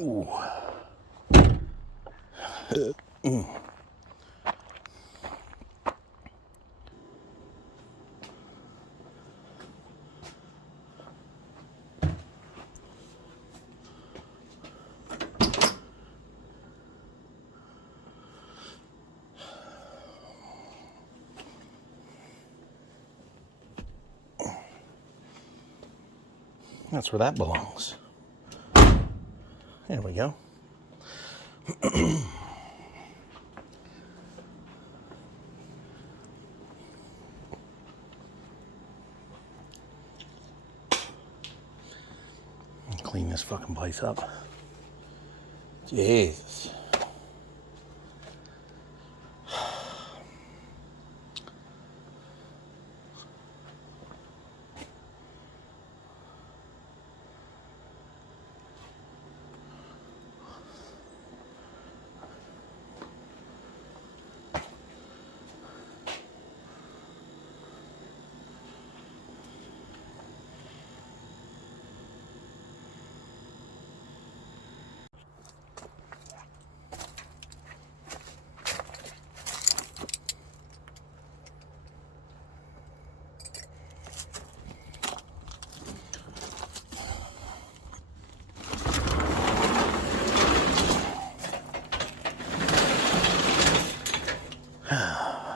Ooh. That's where that belongs. There we go. Clean this fucking place up. Jesus.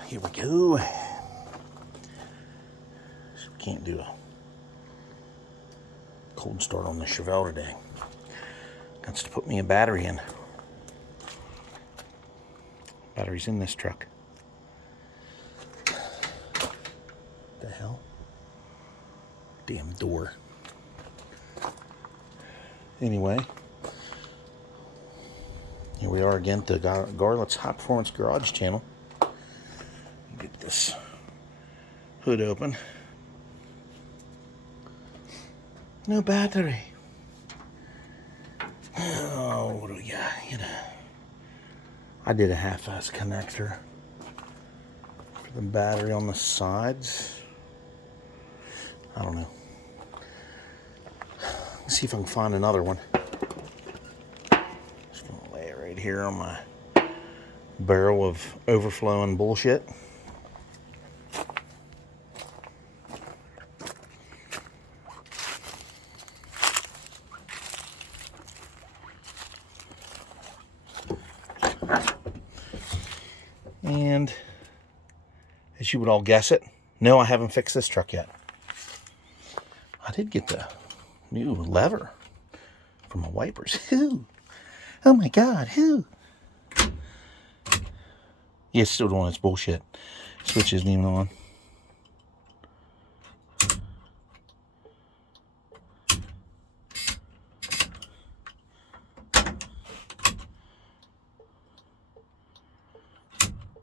Here we go. So we can't do a cold start on the Chevelle today. Got to put me a battery in. Battery's in this truck. The hell? Damn door. Anyway, here we are again at the Garlet's High Performance Garage channel. Get this hood open. No battery. Oh, what do we got? I did a half-ass connector for the battery on the sides. I don't know. Let's see if I can find another one. Just gonna lay it right here on my barrel of overflowing bullshit. And as you would all guess it, no, I haven't fixed this truck yet. I did get the new lever from my wipers. Who? Oh my God, who? Yeah, it's still doing its bullshit. Switch isn't even on.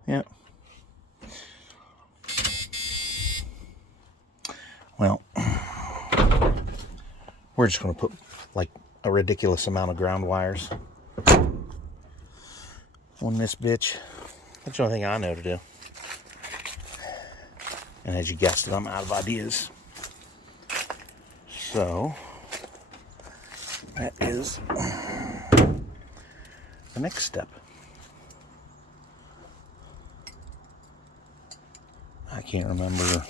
Yep. Well, we're just going to put like a ridiculous amount of ground wires on this bitch. That's the only thing I know to do. And as you guessed it, I'm out of ideas. So, that is the next step. I can't remember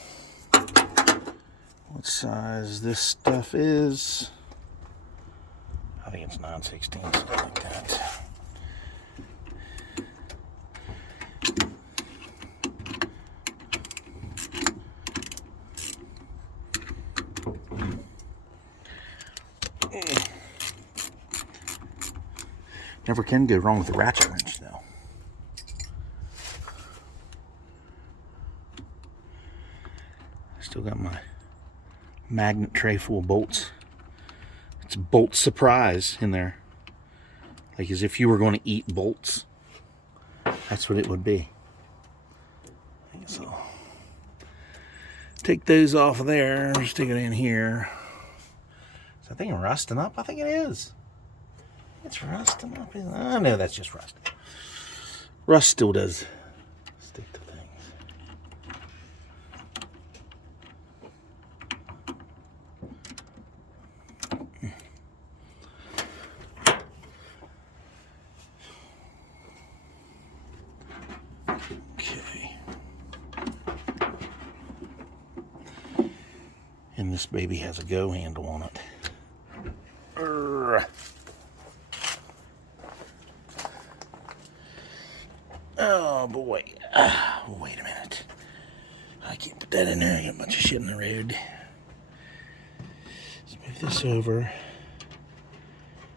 what size this stuff is. I think it's 9/16, something like that. Never can go wrong with the ratchet wrench, though. Still got my magnet tray full of bolts. It's bolt surprise in there. Like as if you were going to eat bolts. That's what it would be. So take those off of there, stick it in here. Is that thing rusting up? I think it is. It's rusting up. Oh no, that's just rust. Rust still does stick to things. And this baby has a go handle on it. Urgh. Oh boy. Wait a minute. I can't put that in there. I got a bunch of shit in the road. Let's move this over.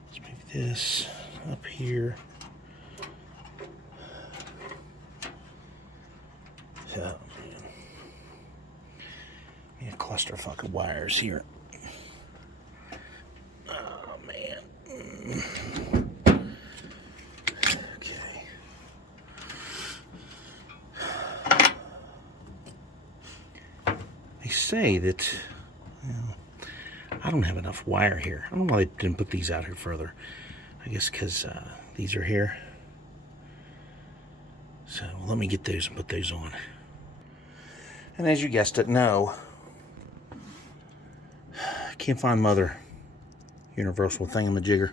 Let's move this up here. Oh man. A clusterfuck of wires here. Oh man. Okay. They say that I don't have enough wire here. I don't know why they didn't put these out here further. I guess because these are here. So let me get those and put those on. And as you guessed it, no. Can't find mother universal thingamajigger.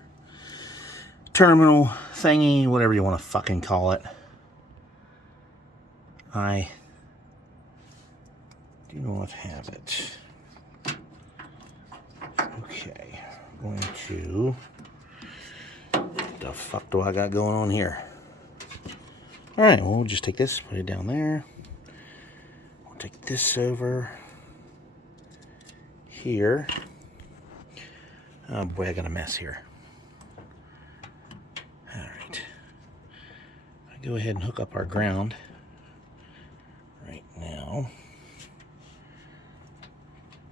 Terminal thingy, whatever you want to fucking call it. I do not have it. Okay, I'm going to... What the fuck do I got going on here? Alright, well, we'll just take this, put it down there. We'll take this over here. Oh boy, I got a mess here. Alright. I go ahead and hook up our ground right now.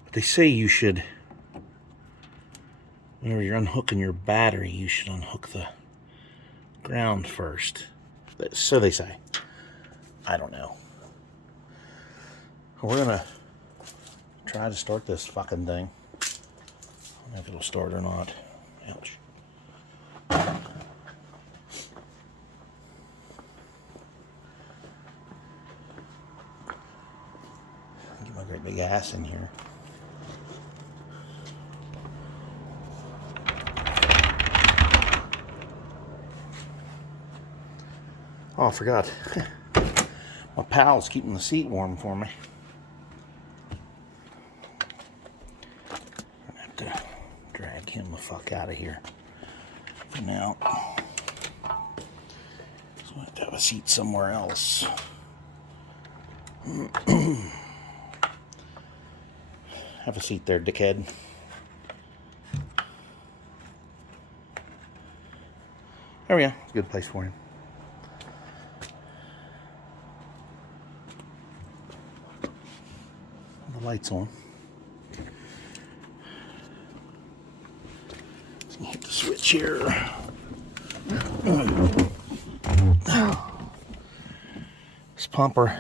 But they say you should, whenever you're unhooking your battery, you should unhook the ground first. So they say. I don't know. We're gonna try to start this fucking thing. I don't know if it'll start or not. Ouch. Get my great big ass in here. Oh, I forgot. My pal's keeping the seat warm for me. I'm gonna have to drag him the fuck out of here for now. So I have to have a seat somewhere else. Have a seat there, dickhead. There we go. It's a good place for him. The lights on. Hit the switch here. This pumper.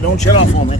Don't shut off on me.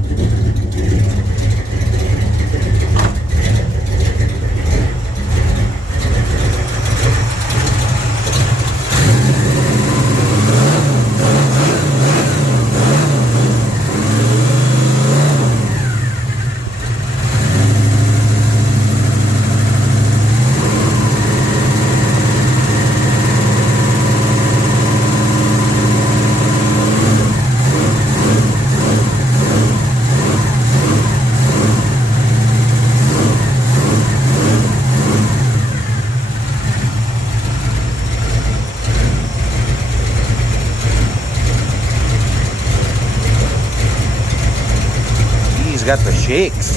got the shakes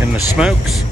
and the smokes.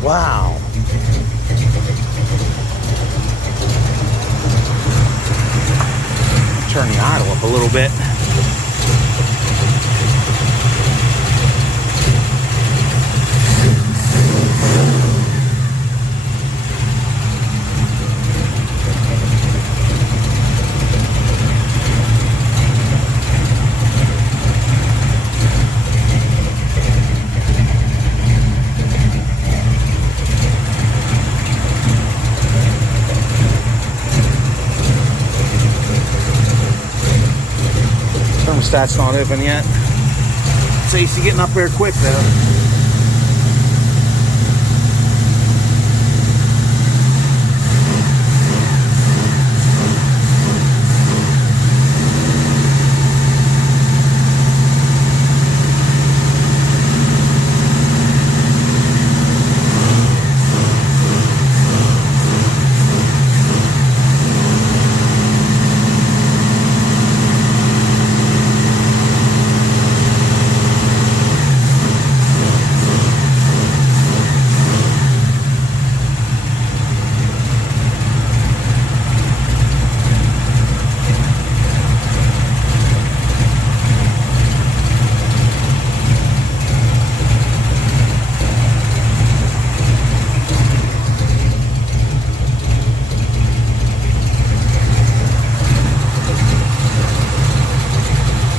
Wow. Turn the idle up a little bit. Thermostat's not open yet. It's AC getting up there quick though.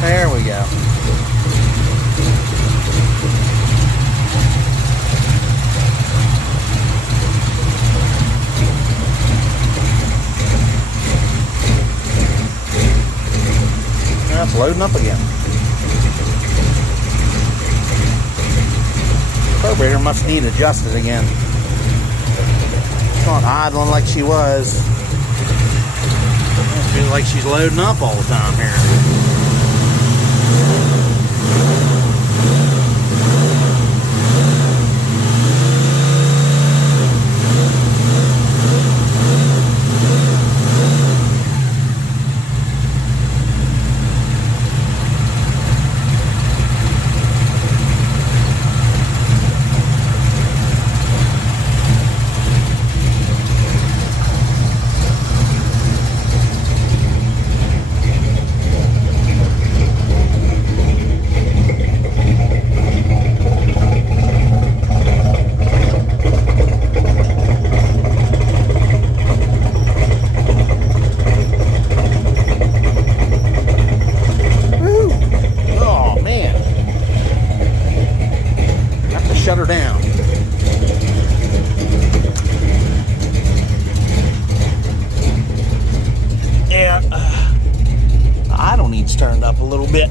There we go. Now it's loading up again. Carburetor must need adjusted again. It's not idling like she was. It feels like she's loading up all the time here. shut her down. Yeah, idle needs turned up a little bit.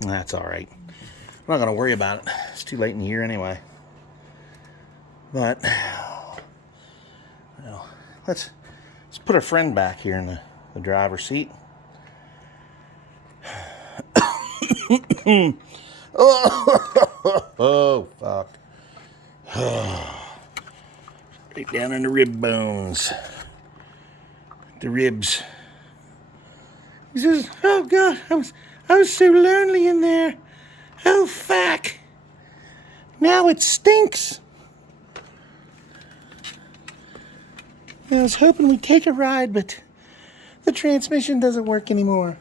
That's all right. I'm not going to worry about it. It's too late in the year anyway. But, well, let's put our friend back here in the driver's seat. Oh, fuck. Right down in the rib bones. The ribs. He says, oh, God, I was so lonely in there. Oh, fuck. Now it stinks. I was hoping we'd take a ride, but the transmission doesn't work anymore.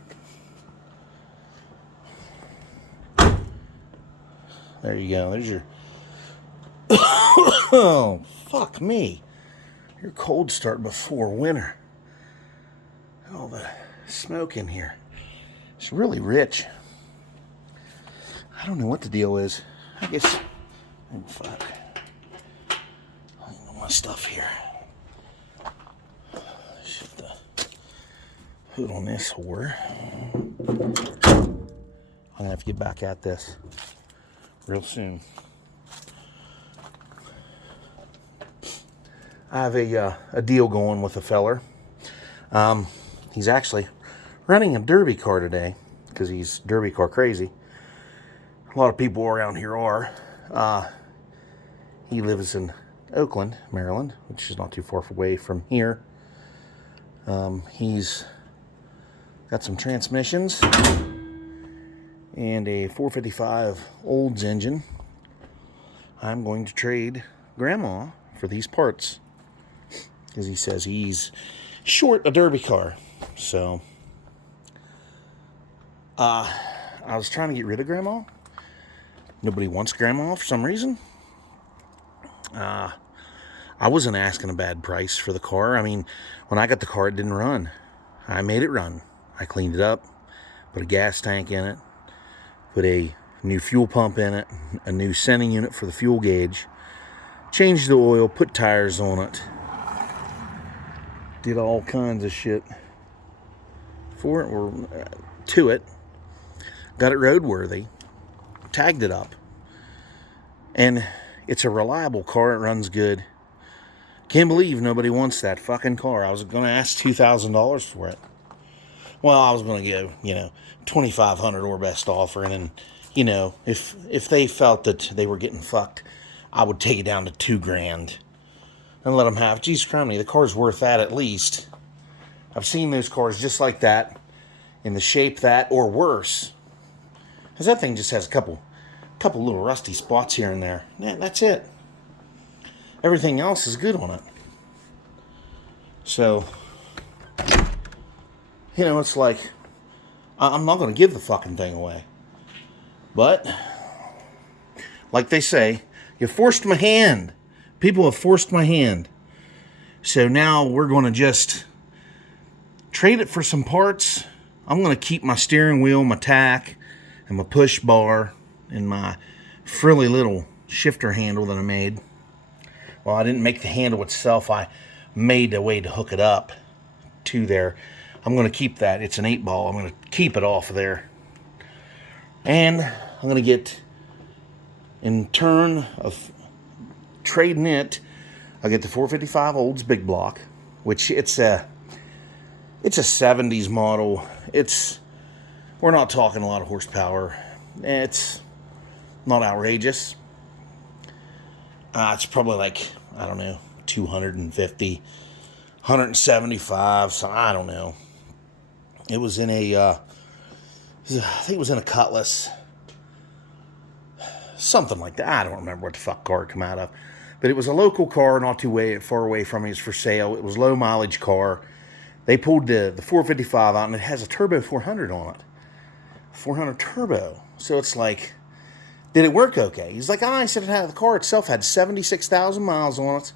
There you go. There's your... Oh, fuck me. Your cold start before winter. All the smoke in here. It's really rich. I don't know what the deal is. I guess... Oh, fuck. I know my stuff here. Shift the hood on this whore. I'm gonna have to get back at this real soon. I have a deal going with a feller. He's actually running a derby car today because he's derby car crazy. A lot of people around here are. He lives in Oakland, Maryland, which is not too far away from here. He's got some transmissions and a 455 Olds engine. I'm going to trade Grandma for these parts because he says he's short a derby car. So I was trying to get rid of Grandma. Nobody wants Grandma for some reason. I wasn't asking a bad price for the car. I mean, when I got the car, it didn't run. I made it run. I cleaned it up, put a gas tank in it, put a new fuel pump in it, a new sending unit for the fuel gauge, changed the oil, put tires on it, did all kinds of shit for it, or to it, got it roadworthy, tagged it up, and it's a reliable car. It runs good. Can't believe nobody wants that fucking car. I was going to ask $2,000 for it. Well, I was going to give, $2,500 or best offer, and then, if they felt that they were getting fucked, I would take it down to $2,000 and let them have. Jesus Christ, the car's worth that at least. I've seen those cars just like that, in the shape that or worse. Because that thing just has a couple little rusty spots here and there. Yeah, that's it. Everything else is good on it. So, it's like, I'm not going to give the fucking thing away. But, like they say, you forced my hand. People have forced my hand. So now we're going to just trade it for some parts. I'm going to keep my steering wheel, my tack, and my push bar, and my frilly little shifter handle that I made. Well, I didn't make the handle itself. I made a way to hook it up to there. I'm going to keep that. It's an 8-ball. I'm going to keep it off of there. And I'm going to get, in turn of trading it, I'll get the 455 Olds big block, which it's a 70s model. We're not talking a lot of horsepower. It's not outrageous. It's probably like, I don't know, 250, 175, so I don't know. It was in I think it was in a Cutlass. Something like that. I don't remember what the fuck car it came out of. But it was a local car, not too far away from me. It's for sale. It was a low mileage car. They pulled the 455 out, and it has a turbo 400 on it. 400 turbo. So it's like, did it work okay? He's like, I said the car itself had 76,000 miles on it.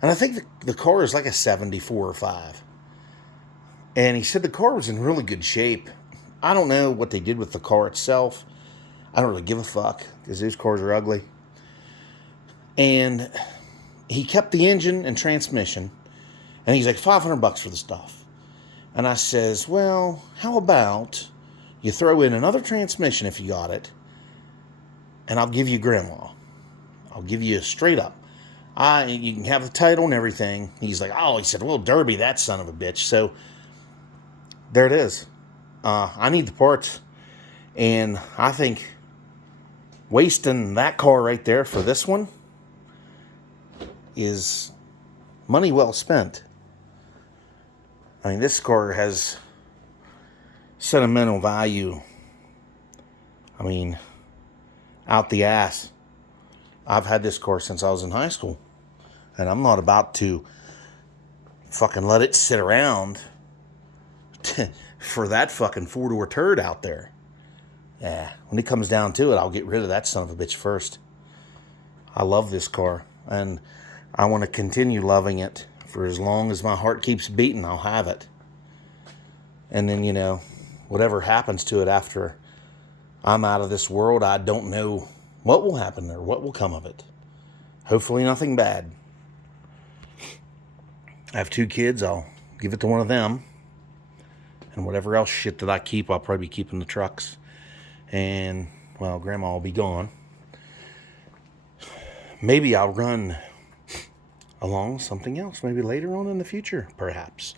And I think the car is like a 74 or 5. And he said the car was in really good shape. I don't know what they did with the car itself. I don't really give a fuck because those cars are ugly. And he kept the engine and transmission, and he's like $500 for the stuff. And I says, well, how about you throw in another transmission if you got it, and I'll give you grandma. I'll give you straight up. You can have the title and everything. He's like, oh, he said, well, Derby, that son of a bitch. So there it is. I need the parts, and I think wasting that car right there for this one is money well spent. I mean, this car has sentimental value. I mean, out the ass. I've had this car since I was in high school, and I'm not about to fucking let it sit around for that fucking four-door turd out there. Yeah, when it comes down to it, I'll get rid of that son of a bitch first. I love this car, and I want to continue loving it for as long as my heart keeps beating. I'll have it. And then, you know, whatever happens to it after I'm out of this world, I don't know what will happen or what will come of it. Hopefully nothing bad. I have 2 kids. I'll give it to one of them. And whatever else shit that I keep, I'll probably be keeping the trucks. And, well, grandma will be gone. Maybe I'll run along something else. Maybe later on in the future, perhaps.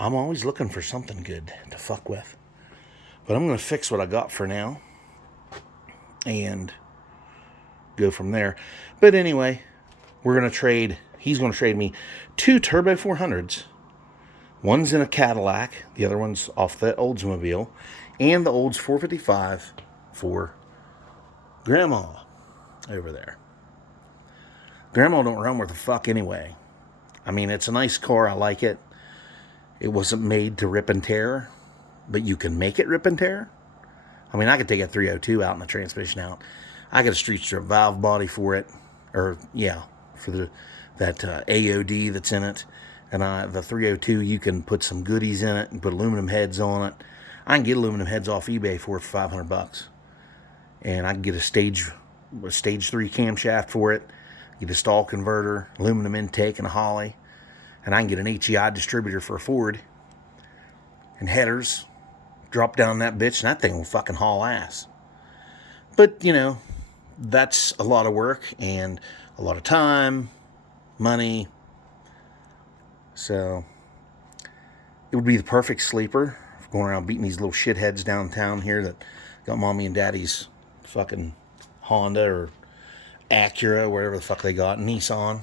I'm always looking for something good to fuck with. But I'm going to fix what I got for now. And go from there. But anyway, we're going to trade. He's going to trade me 2 Turbo 400s. One's in a Cadillac. The other one's off the Oldsmobile. And the Olds 455 for Grandma over there. Grandma don't run worth a fuck anyway. I mean, it's a nice car. I like it. It wasn't made to rip and tear. But you can make it rip and tear. I mean, I could take a 302 out and the transmission out. I got a street strip valve body for it. Or, yeah, for that AOD that's in it. And the 302, you can put some goodies in it and put aluminum heads on it. I can get aluminum heads off eBay for $500. And I can get a stage 3 camshaft for it. Get a stall converter, aluminum intake, and a Holly. And I can get an HEI distributor for a Ford. And headers. Drop down that bitch, and that thing will fucking haul ass. But, you know, that's a lot of work and a lot of time, money. So, it would be the perfect sleeper. Going around beating these little shitheads downtown here that got mommy and daddy's fucking Honda or Acura, whatever the fuck they got, Nissan.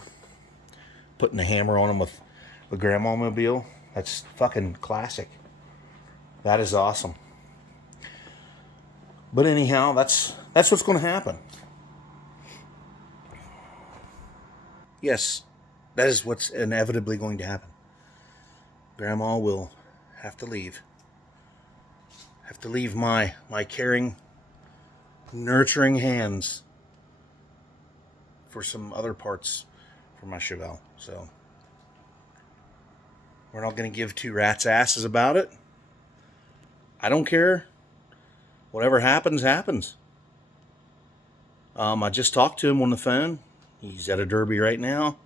Putting the hammer on them with the grandma mobile. That's fucking classic. That is awesome. But anyhow, that's what's going to happen. Yes, that is what's inevitably going to happen. Grandma will have to leave. Have to leave my caring, nurturing hands for some other parts for my Chevelle. So, we're not going to give 2 rats' asses about it. I don't care. Whatever happens, happens. I just talked to him on the phone. He's at a Derby right now.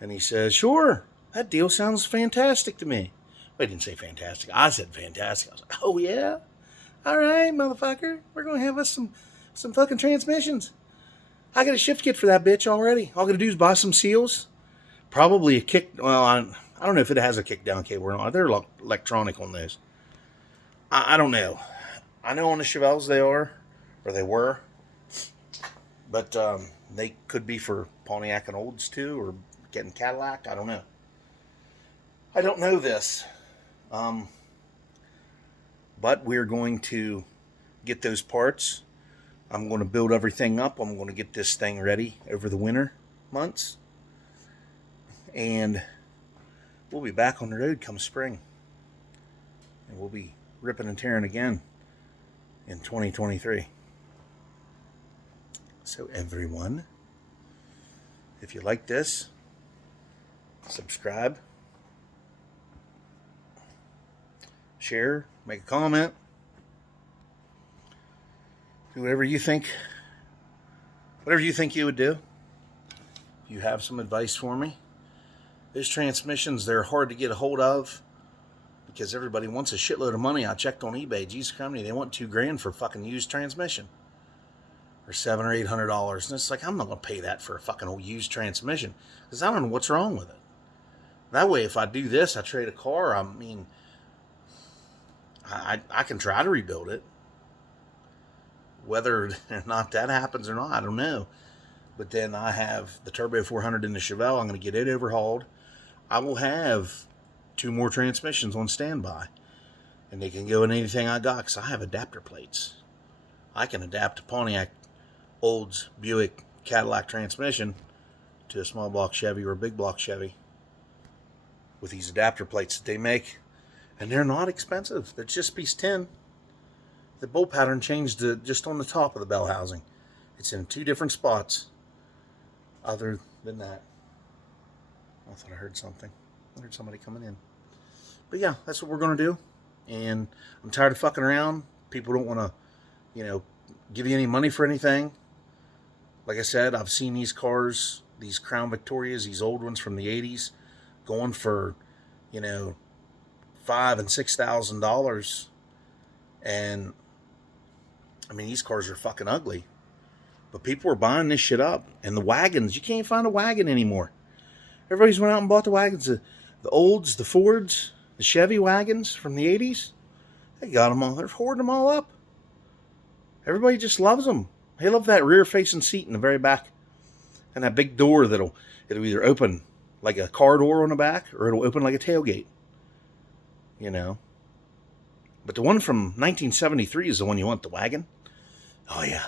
And he says, sure, that deal sounds fantastic to me. But he didn't say fantastic. I said fantastic. I was like, oh, yeah? All right, motherfucker. We're going to have us some fucking transmissions. I got a shift kit for that bitch already. All I got to do is buy some seals. Probably a kick. Well, I don't know if it has a kick down cable or not. They're electronic on those. I don't know. I know on the Chevelles they are, or they were. But they could be for Pontiac and Olds too, or getting Cadillac. I don't know. I don't know this. But we're going to get those parts. I'm going to build everything up. I'm going to get this thing ready over the winter months. And we'll be back on the road come spring. And we'll be ripping and tearing again in 2023. So everyone, if you like this, subscribe, share, make a comment. Do whatever you think you would do. If you have some advice for me. Those transmissions, they're hard to get a hold of because everybody wants a shitload of money. I checked on eBay. Jesus Christ, they want $2,000 for a fucking used transmission. Or $700 or $800. And it's like, I'm not going to pay that for a fucking old used transmission. Because I don't know what's wrong with it. That way, if I do this, I trade a car, I mean, I can try to rebuild it. Whether or not that happens or not, I don't know. But then I have the Turbo 400 in the Chevelle. I'm going to get it overhauled. I will have 2 more transmissions on standby. And they can go in anything I got because I have adapter plates. I can adapt a Pontiac Olds Buick Cadillac transmission to a small block Chevy or a big block Chevy with these adapter plates that they make. And they're not expensive. They're just piece 10. The bolt pattern changed just on the top of the bell housing. It's in 2 different spots. Other than that, I thought I heard something. I heard somebody coming in. But yeah, that's what we're going to do. And I'm tired of fucking around. People don't want to, give you any money for anything. Like I said, I've seen these cars, these Crown Victorias, these old ones from the 80s, going for, $5,000 and $6,000. And, I mean, these cars are fucking ugly. But people are buying this shit up. And the wagons, you can't find a wagon anymore. Everybody's went out and bought the wagons. The Olds, the Fords, the Chevy wagons from the 80s. They got them all. They're hoarding them all up. Everybody just loves them. They love that rear-facing seat in the very back. And that big door it'll either open like a car door on the back or it'll open like a tailgate. But the one from 1973 is the one you want, the wagon. Oh, yeah.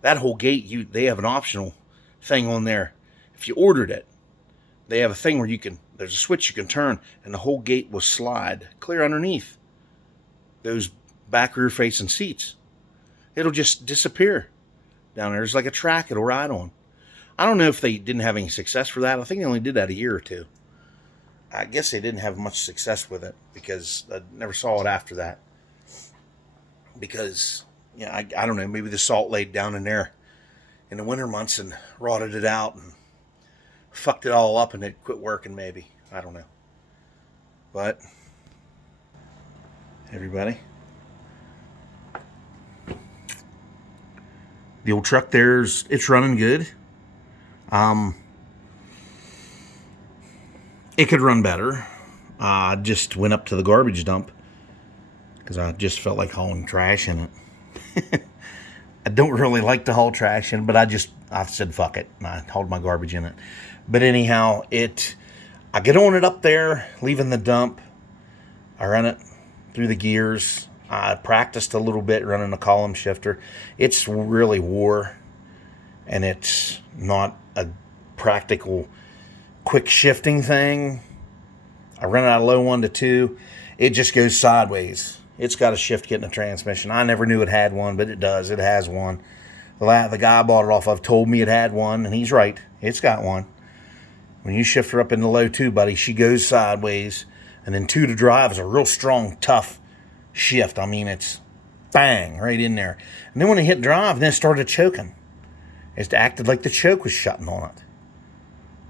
That whole gate, they have an optional thing on there. If you ordered it, they have a thing where there's a switch you can turn, and the whole gate will slide clear underneath those back rear-facing seats. It'll just disappear down there. There's like a track it'll ride on. I don't know if they didn't have any success for that. I think they only did that a year or 2. I guess they didn't have much success with it because I never saw it after that. Because, I don't know, maybe the salt laid down in there in the winter months and rotted it out and fucked it all up and it quit working maybe. I don't know. But, everybody, the old truck it's running good. It could run better. I just went up to the garbage dump because I just felt like hauling trash in it. I don't really like to haul trash in, but I said fuck it, and I hauled my garbage in it. But anyhow, I get on it up there, leaving the dump. I run it through the gears. I practiced a little bit running a column shifter. It's really wore, and it's not a practical quick shifting thing. I run it out of low 1 to 2. It just goes sideways. It's got a shift kit in the transmission. I never knew it had one, but it does. It has one. The guy I bought it off of told me it had one, and he's right. It's got one. When you shift her up into low 2, buddy, she goes sideways. And then 2 to drive is a real strong, tough shift. I mean, it's bang, right in there. And then when it hit drive, then it started choking. It acted like the choke was shutting on it.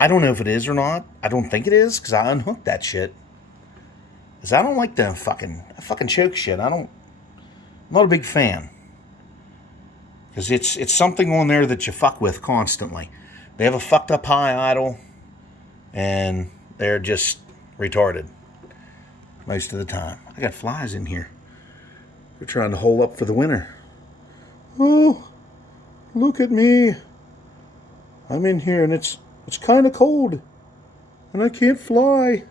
I don't know if it is or not. I don't think it is, because I unhooked that shit. Because I don't like the fucking choke shit. I'm not a big fan. Because it's something on there that you fuck with constantly. They have a fucked up high idle, and they're just retarded most of the time. I got flies in here. They're trying to hole up for the winter. Oh, look at me. I'm in here, and it's kind of cold, and I can't fly.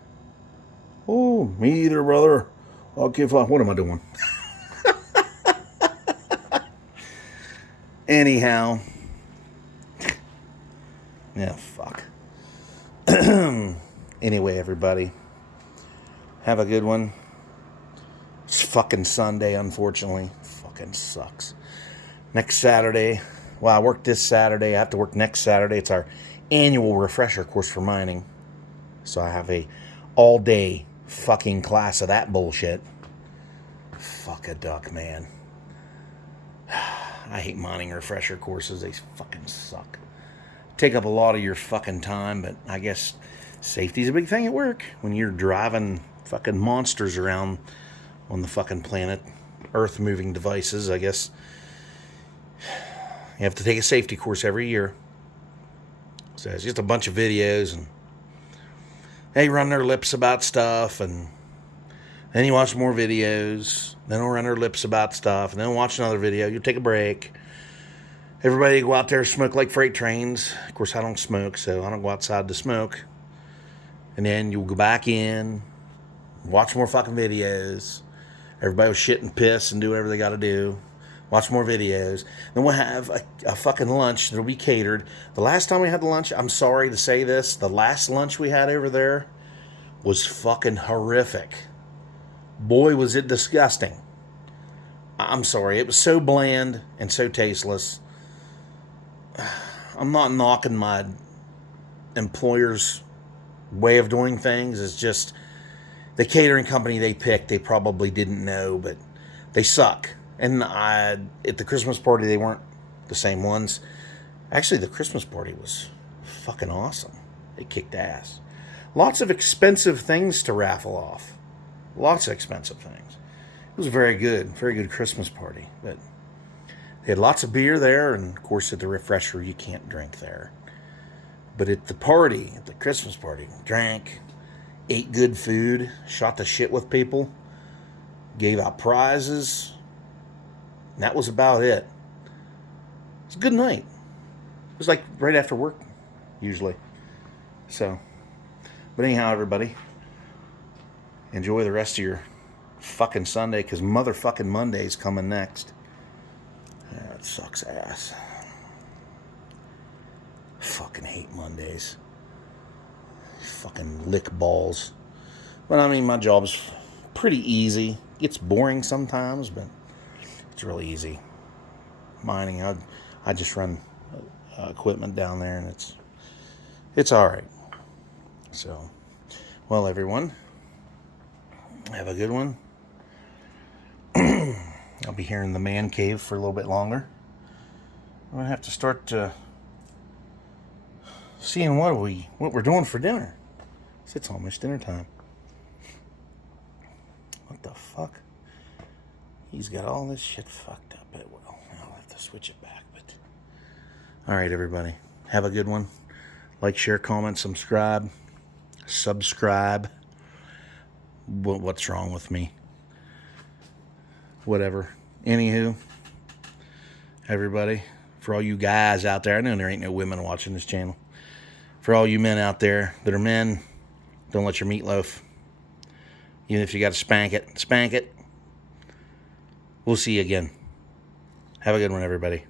Oh, me either, brother. I can't fly. What am I doing? Anyhow. Yeah, fuck. Anyway, everybody. Have a good one. It's fucking Sunday, unfortunately. Fucking sucks. Next Saturday. Well, I worked this Saturday. I have to work next Saturday. It's our annual refresher course for mining. So I have a all-day fucking class of that bullshit. Fuck a duck, man. I hate mining refresher courses. They fucking suck. Take up a lot of your fucking time, but I guess safety's a big thing at work when you're driving fucking monsters around on the fucking planet, earth moving devices. I guess you have to take a safety course every year. So it's just a bunch of videos, and they run their lips about stuff, and then you watch more videos, then they'll run their lips about stuff, and then watch another video. You take a break. Everybody go out there and smoke like freight trains. Of course, I don't smoke, so I don't go outside to smoke. And then you'll go back in, watch more fucking videos. Everybody will shit and piss and do whatever they got to do. Watch more videos. Then we'll have a fucking lunch that'll be catered. The last time we had the lunch, I'm sorry to say this, the last lunch we had over there was fucking horrific. Boy, was it disgusting. I'm sorry. It was so bland and so tasteless. I'm not knocking my employer's way of doing things. It's just the catering company they picked, they probably didn't know, but they suck. And at the Christmas party, they weren't the same ones. Actually, the Christmas party was fucking awesome. It kicked ass. Lots of expensive things to raffle off. Lots of expensive things. It was very good Christmas party. But they had lots of beer there, and of course at the refresher you can't drink there. But at the party, at the Christmas party, drank, ate good food, shot the shit with people, gave out prizes, and that was about it. It was a good night. It was like right after work, usually. So, but anyhow, everybody, enjoy the rest of your fucking Sunday, because motherfucking Monday's coming next. Yeah, it sucks ass. Fucking hate Mondays. Fucking lick balls. But I mean, my job's pretty easy. It's boring sometimes, but it's really easy. Mining, I just run equipment down there, and it's all right. So, well, everyone, have a good one. I'll be here in the man cave for a little bit longer. I'm gonna have to start seeing what we're doing for dinner. It's almost dinner time. What the fuck? He's got all this shit fucked up. Well, I'll have to switch it back. But all right, everybody, have a good one. Like, share, comment, subscribe. What's wrong with me? Whatever. Anywho, everybody, for all you guys out there, I know there ain't no women watching this channel. For all you men out there that are men, don't let your meatloaf. Even if you got to spank it, spank it. We'll see you again. Have a good one, everybody.